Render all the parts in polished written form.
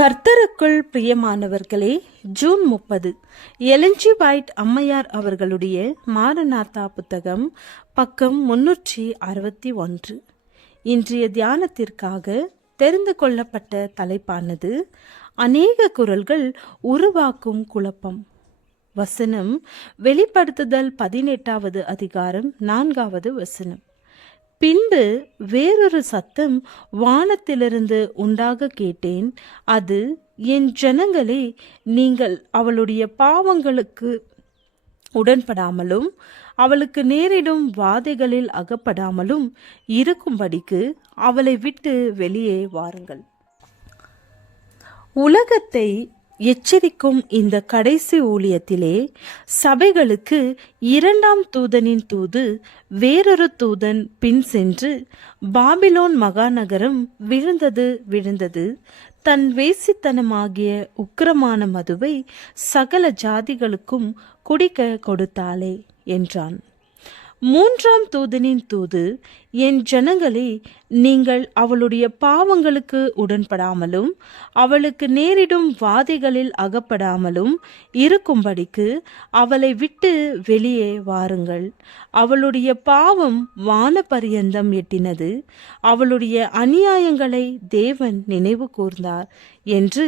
கர்த்தருக்குள் பிரியமானவர்களே, June 30 எலஞ்சி white அம்மையார் அவர்களுடைய மாரநாத்தா புத்தகம், பக்கம் 361. இன்றைய தியானத்திற்காக தெரிந்து கொள்ளப்பட்ட தலைப்பானது அநேக குரல்கள் உருவாக்கும் குழப்பம். வசனம் வெளிப்படுத்துதல் 18வது அதிகாரம் 4வது வசனம். பின்பு வேறொரு சத்தம் வானத்திலிருந்து உண்டாக கேட்டேன். அது, என் ஜனங்களே, நீங்கள் அவளுடைய பாவங்களுக்கு உடன்படாமலும் அவளுக்கு நேரிடும் வாதைகளில் அகப்படாமலும் இருக்கும்படிக்கு அவளை விட்டு வெளியே வாருங்கள். உலகத்தை எச்சரிக்கும் இந்த கடைசி ஊழியத்திலே சபைகளுக்கு இரண்டாம் தூதனின் தூது வேறொரு தூதன் பின் சென்று, பாபிலோன் மகாநகரம் விழுந்தது, தன் வேசித்தனமாகிய உக்கிரமான மதுவை சகல ஜாதிகளுக்கும் குடிக்க கொடுத்தாளே என்றான். மூன்றாம் தூதனின் தூது, என் ஜனங்களே, நீங்கள் அவளுடைய பாவங்களுக்கு உடன்படாமலும் அவளுக்கு நேரிடும் வாதைகளில் அகப்படாமலும் இருக்கும்படிக்கு அவளை விட்டு வெளியே வாருங்கள். அவளுடைய பாவம் வானபரியந்தம் எட்டினது, அவளுடைய அநியாயங்களை தேவன் நினைவு கூர்ந்தார் என்று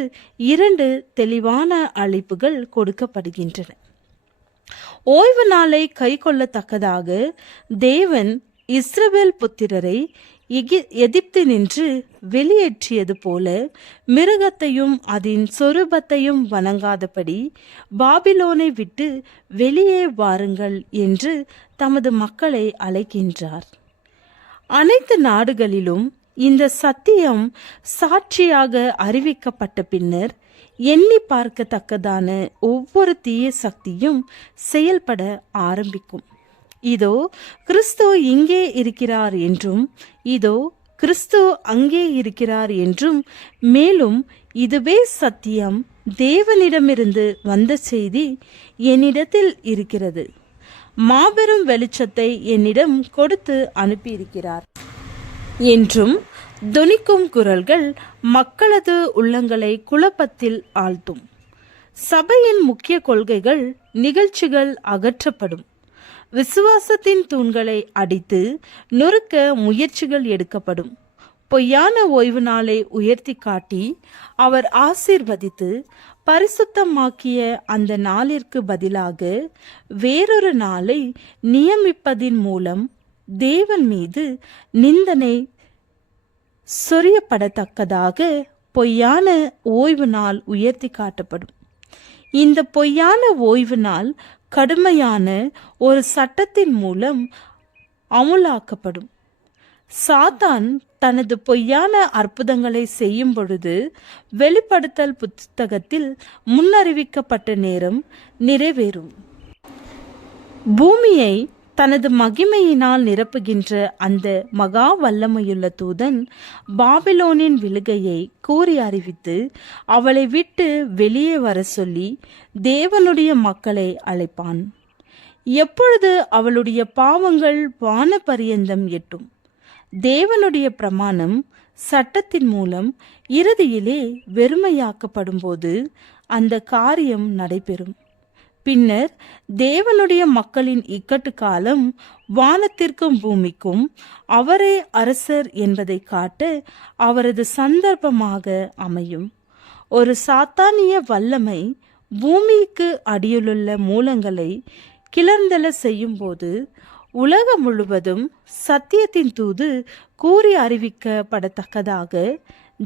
2 தெளிவான அழைப்புகள் கொடுக்கப்படுகின்றன. ஓய்வு நாளை கை கொள்ளத்தக்கதாக தேவன் இஸ்ரவேல் புத்திரரை எகிப்து நின்று வெளியேற்றியது போல மிருகத்தையும் அதன் சொரூபத்தையும் வணங்காதபடி பாபிலோனை விட்டு வெளியே வாருங்கள் என்று தமது மக்களை அழைக்கின்றார். அனைத்து நாடுகளிலும் இந்த சத்தியம் சாட்சியாக அறிவிக்கப்பட்ட பின்னர் எண்ணி பார்க்கத்தக்கதான ஒவ்வொரு தீய சக்தியும் செயல்பட ஆரம்பிக்கும். இதோ கிறிஸ்து இங்கே இருக்கிறார் என்றும், இதோ கிறிஸ்து அங்கே இருக்கிறார் என்றும், மேலும் இதுவே சத்தியம், தேவனிடமிருந்து வந்த செய்தி என்னிடத்தில் இருக்கிறது, மாபெரும் வெளிச்சத்தை என்னிடம் கொடுத்து அனுப்பியிருக்கிறார் என்றும் தொனிக்கும் குரல்கள் மக்களது உள்ளங்களை குழப்பத்தில் ஆழ்த்தும். சபையின் முக்கிய கொள்கைகள், நிகழ்ச்சிகள் அகற்றப்படும். விசுவாசத்தின் தூண்களை அடித்து நொறுக்க முயற்சிகள் எடுக்கப்படும். பொய்யான ஓய்வு நாளை உயர்த்தி காட்டி அவர் ஆசீர்வதித்து பரிசுத்தமாக்கிய அந்த நாளிற்கு பதிலாக வேறொரு நாளை நியமிப்பதின் மூலம் தேவன் மீது நிந்தனை சொரியப்படத்தக்கதாக பொய்யான ஓய்வு நாள் உயர்த்தி காட்டப்படும். இந்த பொய்யான ஓய்வு நாள் கடுமையான ஒரு சட்டத்தின் மூலம் அமுலாக்கப்படும். சாத்தான் தனது பொய்யான அற்புதங்களை செய்யும் பொழுது வெளிப்படுத்தல் புத்தகத்தில் முன்னறிவிக்கப்பட்ட நேரம் நிறைவேறும். பூமியை தனது மகிமையினால் நிரப்புகின்ற அந்த மகா வல்லமையுள்ள தூதன் பாபிலோனின் விழுகையை கூறி அறிவித்து அவளை விட்டு வெளியே வர சொல்லி தேவனுடைய மக்களை அழைப்பான். எப்பொழுது அவளுடைய பாவங்கள் வானபரியந்தம் எட்டும், தேவனுடைய பிரமாணம் சட்டத்தின் மூலம் இறுதியிலே வெறுமையாக்கப்படும் போது அந்த காரியம் நடைபெறும். பின்னர் தேவனுடைய மக்களின் இக்கட்டு காலம் வானத்திற்கும் பூமிக்கும் அவரே அரசர் என்பதை காட்ட அவரது சந்தர்ப்பமாக அமையும். ஒரு சாத்தானிய வல்லமை பூமிக்கு அடியிலுள்ள மூலங்களை கிளர்ந்தெழ செய்யும் போது உலகம் முழுவதும் சத்தியத்தின் தூது கூறி அறிவிக்கப்படத்தக்கதாக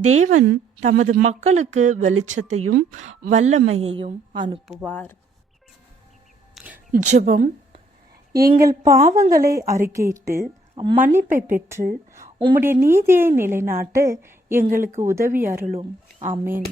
தேவன் தமது மக்களுக்கு வெளிச்சத்தையும் வல்லமையையும் அனுப்புவார். ஜெபம். எங்கள் பாவங்களை அறிக்கையிட்டு மன்னிப்பை பெற்று உம்முடைய நீதியை நிலைநாட்ட எங்களுக்கு உதவி அருளும். ஆமென்.